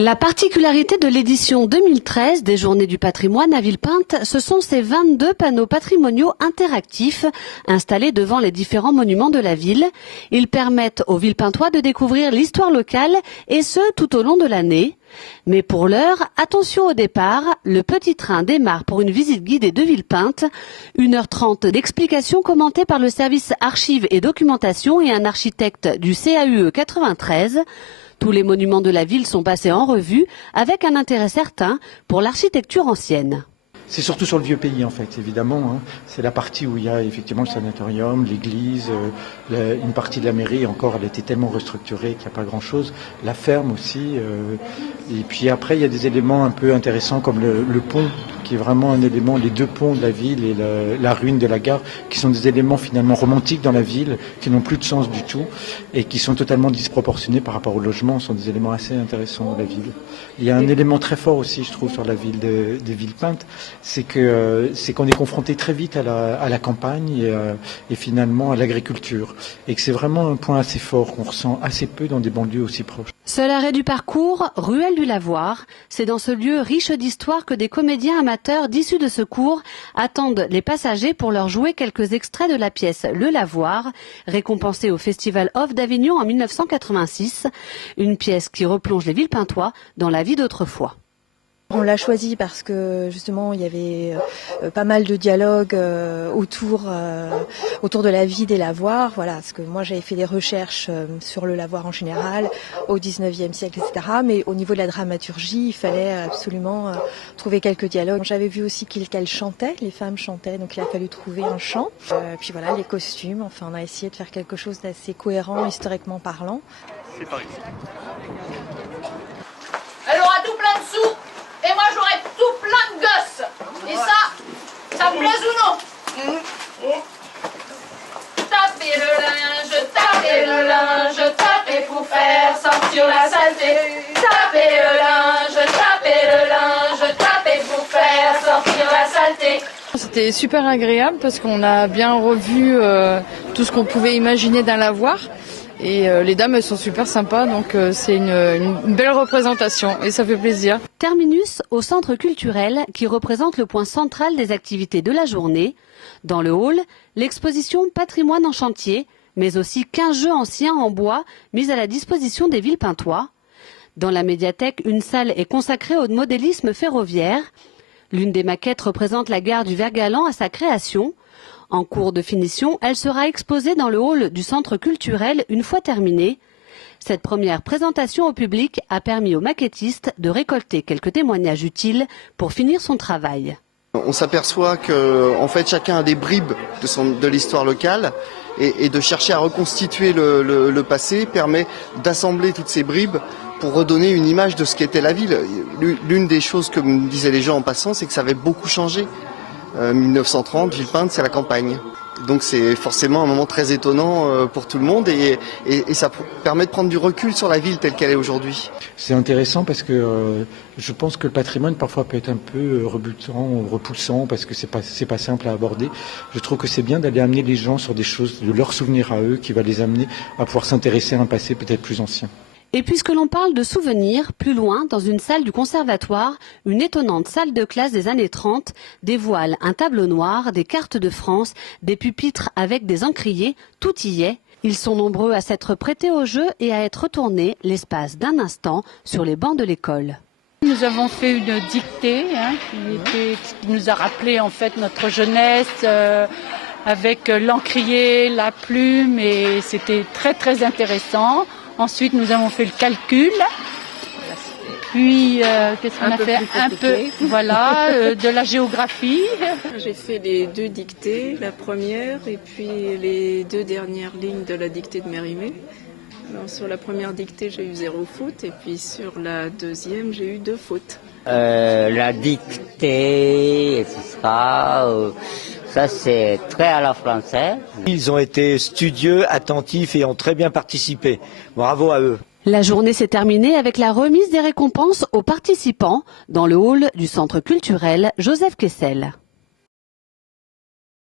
La particularité de l'édition 2013 des Journées du patrimoine à Villepinte, ce sont ces 22 panneaux patrimoniaux interactifs installés devant les différents monuments de la ville. Ils permettent aux Villepintois de découvrir l'histoire locale et ce tout au long de l'année. Mais pour l'heure, attention au départ, le petit train démarre pour une visite guidée de Villepinte. 1h30 d'explications commentées par le service archives et documentation et un architecte du CAUE 93. Tous les monuments de la ville sont passés en revue avec un intérêt certain pour l'architecture ancienne. C'est surtout sur le vieux pays en fait, évidemment. C'est la partie où il y a effectivement le sanatorium, l'église, une partie de la mairie. Encore, elle était tellement restructurée qu'il n'y a pas grand-chose. La ferme aussi. Et puis après, il y a des éléments un peu intéressants comme le pont, qui est vraiment un élément, les deux ponts de la ville et la ruine de la gare, qui sont des éléments finalement romantiques dans la ville, qui n'ont plus de sens du tout et qui sont totalement disproportionnés par rapport au logement. Ce sont des éléments assez intéressants dans la ville. Il y a un élément très fort aussi, je trouve, sur la ville de Villepinte. C'est qu'on est confronté très vite à la campagne et finalement à l'agriculture. Et que c'est vraiment un point assez fort qu'on ressent assez peu dans des banlieues aussi proches. Seul arrêt du parcours, ruelle du Lavoir. C'est dans ce lieu riche d'histoire que des comédiens amateurs d'issus de secours attendent les passagers pour leur jouer quelques extraits de la pièce Le Lavoir, récompensée au Festival Off d'Avignon en 1986. Une pièce qui replonge les Villepintois dans la vie d'autrefois. On l'a choisi parce que justement il y avait pas mal de dialogues autour de la vie des lavoirs. Voilà, parce que moi j'avais fait des recherches sur le lavoir en général au 19e siècle, etc. Mais au niveau de la dramaturgie, il fallait absolument trouver quelques dialogues. J'avais vu aussi qu'elles chantaient, les femmes chantaient, donc il a fallu trouver un chant. Puis voilà, les costumes. Enfin, on a essayé de faire quelque chose d'assez cohérent historiquement parlant. C'est par ici. Elle aura tout plein de sous. Et moi j'aurais tout plein de gosses. Et ça me plaise ou non? Tapez le linge, tapez pour faire sortir la saleté. Tapez le linge, tapez pour faire sortir la saleté. C'était super agréable parce qu'on a bien revu tout ce qu'on pouvait imaginer d'un lavoir. Et les dames, elles sont super sympas, donc c'est une belle représentation et ça fait plaisir. Terminus au centre culturel qui représente le point central des activités de la journée. Dans le hall, l'exposition Patrimoine en chantier, mais aussi 15 jeux anciens en bois mis à la disposition des Villepintois. Dans la médiathèque, une salle est consacrée au modélisme ferroviaire. L'une des maquettes représente la gare du Vert-Galant à sa création. En cours de finition, elle sera exposée dans le hall du centre culturel une fois terminée. Cette première présentation au public a permis aux maquettistes de récolter quelques témoignages utiles pour finir son travail. On s'aperçoit que en fait, chacun a des bribes de l'histoire locale et de chercher à reconstituer le passé permet d'assembler toutes ces bribes pour redonner une image de ce qu'était la ville. L'une des choses que me disaient les gens en passant, c'est que ça avait beaucoup changé. 1930, Villepinte, c'est la campagne. Donc c'est forcément un moment très étonnant pour tout le monde et ça permet de prendre du recul sur la ville telle qu'elle est aujourd'hui. C'est intéressant parce que je pense que le patrimoine parfois peut être un peu rebutant ou repoussant parce que c'est pas simple à aborder. Je trouve que c'est bien d'aller amener les gens sur des choses de leurs souvenirs à eux qui va les amener à pouvoir s'intéresser à un passé peut-être plus ancien. Et puisque l'on parle de souvenirs, plus loin, dans une salle du conservatoire, une étonnante salle de classe des années 30 dévoile un tableau noir, des cartes de France, des pupitres avec des encriers, tout y est. Ils sont nombreux à s'être prêtés au jeu et à être retournés l'espace d'un instant sur les bancs de l'école. Nous avons fait une dictée qui nous a rappelé en fait notre jeunesse avec l'encrier, la plume et c'était très très intéressant. Ensuite, nous avons fait le calcul. Puis, qu'est-ce qu'on a fait? Un peu, voilà, de la géographie. J'ai fait les 2 dictées, la première et puis les 2 dernières lignes de la dictée de Mérimée. Alors, sur la première dictée, j'ai eu 0 faute et puis sur la deuxième, j'ai eu 2 fautes. La dictée, etc. Ça, c'est très à la française. Ils ont été studieux, attentifs et ont très bien participé. Bravo à eux. La journée s'est terminée avec la remise des récompenses aux participants dans le hall du centre culturel Joseph Kessel.